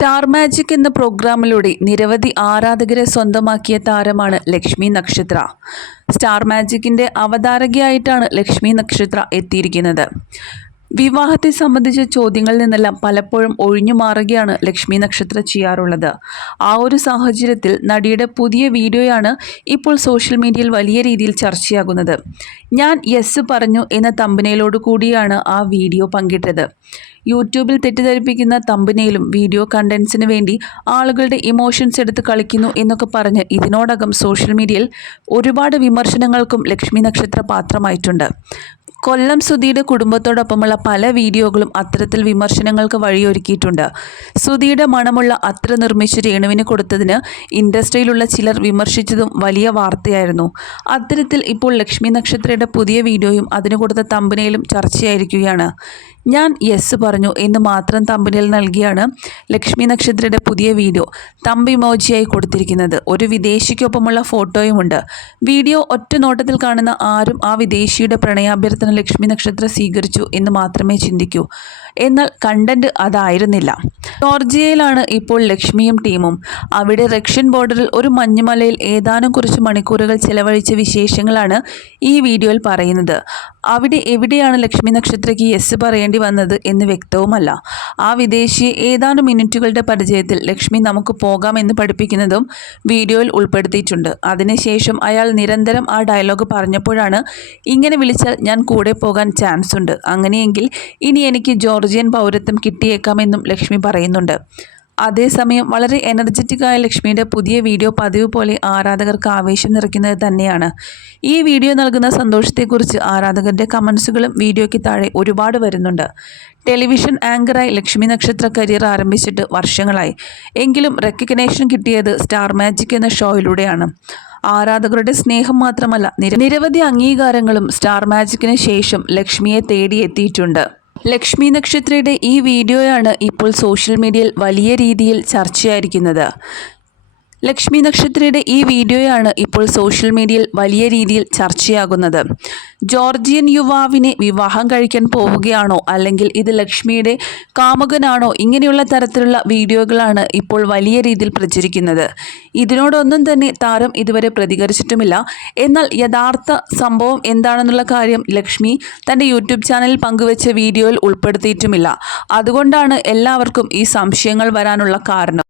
Star magic എന്ന പ്രോഗ്രാമിലൂടെ നിരവധി ആരാധകരെ സ്വന്തമാക്കിയ താരമാണ് ലക്ഷ്മി നക്ഷത്ര. സ്റ്റാർ മാജിക്കിന്റെ അവതാരകയായിട്ടാണ് ലക്ഷ്മി നക്ഷത്ര എത്തിയിരിക്കുന്നത്. വിവാഹത്തെ സംബന്ധിച്ച ചോദ്യങ്ങളിൽ നിന്നെല്ലാം പലപ്പോഴും ഒഴിഞ്ഞു മാറുകയാണ് ലക്ഷ്മി നക്ഷത്ര ചെയ്യാറുള്ളത്. ആ ഒരു സാഹചര്യത്തിൽ നടിയുടെ പുതിയ വീഡിയോയാണ് ഇപ്പോൾ സോഷ്യൽ മീഡിയയിൽ വലിയ രീതിയിൽ ചർച്ചയാകുന്നത്. ഞാൻ യെസ് പറഞ്ഞു എന്ന തമ്പനയിലോട് കൂടിയാണ് ആ വീഡിയോ പങ്കിട്ടത്. യൂട്യൂബിൽ തെറ്റിദ്ധരിപ്പിക്കുന്ന തമ്പനയിലും വീഡിയോ കണ്ടൻസിന് വേണ്ടി ആളുകളുടെ ഇമോഷൻസ് എടുത്ത് കളിക്കുന്നു എന്നൊക്കെ പറഞ്ഞ് ഇതിനോടകം സോഷ്യൽ മീഡിയയിൽ ഒരുപാട് വിമർശനങ്ങൾക്കും ലക്ഷ്മി നക്ഷത്ര പാത്രമായിട്ടുണ്ട്. കൊല്ലം സുധിയുടെ കുടുംബത്തോടൊപ്പമുള്ള പല വീഡിയോകളും അത്തരത്തിൽ വിമർശനങ്ങൾക്ക് വഴിയൊരുക്കിയിട്ടുണ്ട്. സുധിയുടെ മണമുള്ള അത്ര നിർമ്മിച്ച് രേണുവിന് കൊടുത്തതിന് ഇൻഡസ്ട്രിയിലുള്ള ചിലർ വിമർശിച്ചതും വലിയ വാർത്തയായിരുന്നു. അത്തരത്തിൽ ഇപ്പോൾ ലക്ഷ്മി നക്ഷത്രയുടെ പുതിയ വീഡിയോയും അതിന് കൊടുത്ത തമ്പനയിലും ചർച്ചയായിരിക്കുകയാണ്. ഞാൻ യെസ് പറഞ്ഞു എന്ന് മാത്രം തമ്പനിയിൽ നൽകിയാണ് ലക്ഷ്മി നക്ഷത്രയുടെ പുതിയ വീഡിയോ. തമ്പിമോജിയായി കൊടുത്തിരിക്കുന്നത്. ഒരു വിദേശിക്കൊപ്പമുള്ള ഫോട്ടോയുമുണ്ട് വീഡിയോ ഒറ്റ നോട്ടത്തിൽ കാണുന്ന ആരും ആ വിദേശിയുടെ പ്രണയാഭ്യർത്ഥന ലക്ഷ്മി നക്ഷത്രം സ്വീകരിച്ചു എന്ന് മാത്രമേ ചിന്തിക്കൂ. എന്നാൽ കണ്ടന്റ് അതായിരുന്നില്ല. ജോർജിയയിലാണ് ഇപ്പോൾ ലക്ഷ്മിയും ടീമും. അവിടെ റഷ്യൻ ബോർഡറിൽ ഒരു മഞ്ഞുമലയിൽ ഏതാനും കുറച്ച് മണിക്കൂറുകൾ ചെലവഴിച്ച വിശേഷങ്ങളാണ് ഈ വീഡിയോയിൽ പറയുന്നത്. അവിടെ എവിടെയാണ് ലക്ഷ്മി നക്ഷത്രയ്ക്ക് യെസ് പറയേണ്ടി വന്നത് എന്ന് വ്യക്തവുമല്ല. ആ വിദേശി ഏതാനും മിനിറ്റുകളുടെ പരിചയത്തിൽ ലക്ഷ്മി നമുക്ക് പോകാമെന്ന് പഠിപ്പിക്കുന്നതും വീഡിയോയിൽ ഉൾപ്പെടുത്തിയിട്ടുണ്ട്. അതിനുശേഷം അയാൾ നിരന്തരം ആ ഡയലോഗ് പറഞ്ഞപ്പോഴാണ് ഇങ്ങനെ വിളിച്ചാൽ ഞാൻ കൂടെ പോകാൻ ചാൻസ് ഉണ്ട്. അങ്ങനെയെങ്കിൽ ഇനി എനിക്ക് ജോർജിയൻ പൗരത്വം കിട്ടിയേക്കാമെന്നും ലക്ഷ്മി പറയുന്നുണ്ട്. അതേസമയം വളരെ എനർജറ്റിക്കായ ലക്ഷ്മിയുടെ പുതിയ വീഡിയോ പതിവ് പോലെ ആരാധകർക്ക് ആവേശം നിറയ്ക്കുന്നത് തന്നെയാണ്. ഈ വീഡിയോ നൽകുന്ന സന്തോഷത്തെക്കുറിച്ച് ആരാധകരുടെ കമൻസുകളും വീഡിയോയ്ക്ക് താഴെ ഒരുപാട് വരുന്നുണ്ട്. ടെലിവിഷൻ ആങ്കറായി ലക്ഷ്മി നക്ഷത്ര കരിയർ ആരംഭിച്ചിട്ട് വർഷങ്ങളായി. എങ്കിലും റെക്കഗ്നേഷൻ കിട്ടിയത് സ്റ്റാർ മാജിക് എന്ന ഷോയിലൂടെയാണ് ആരാധകരുടെ സ്നേഹം മാത്രമല്ല നിരവധി അംഗീകാരങ്ങളും സ്റ്റാർ മാജിക്കിന് ശേഷം ലക്ഷ്മിയെ തേടിയെത്തിയിട്ടുണ്ട് ലക്ഷ്മി നക്ഷത്രയുടെ ഈ വീഡിയോയാണ് ഇപ്പോൾ സോഷ്യൽ മീഡിയയിൽ വലിയ രീതിയിൽ ചർച്ചയായിരിക്കുന്നത്. ലക്ഷ്മി നക്ഷത്രയുടെ ഈ വീഡിയോയാണ് ഇപ്പോൾ സോഷ്യൽ മീഡിയയിൽ വലിയ രീതിയിൽ ചർച്ചയാകുന്നത്. ജോർജിയൻ യുവാവിനെ വിവാഹം കഴിക്കാൻ പോവുകയാണോ? അല്ലെങ്കിൽ ഇത് ലക്ഷ്മിയുടെ കാമുകനാണോ? ഇങ്ങനെയുള്ള തരത്തിലുള്ള വീഡിയോകളാണ് ഇപ്പോൾ വലിയ രീതിയിൽ പ്രചരിക്കുന്നത്. ഇതിനോടൊന്നും തന്നെ താരം ഇതുവരെ പ്രതികരിച്ചിട്ടുമില്ല. എന്നാൽ യഥാർത്ഥ സംഭവം എന്താണെന്നുള്ള കാര്യം ലക്ഷ്മി തന്റെ യൂട്യൂബ് ചാനലിൽ പങ്കുവച്ച വീഡിയോയിൽ ഉൾപ്പെടുത്തിയിട്ടുമില്ല. അതുകൊണ്ടാണ് എല്ലാവർക്കും ഈ സംശയങ്ങൾ വരാനുള്ള കാരണം.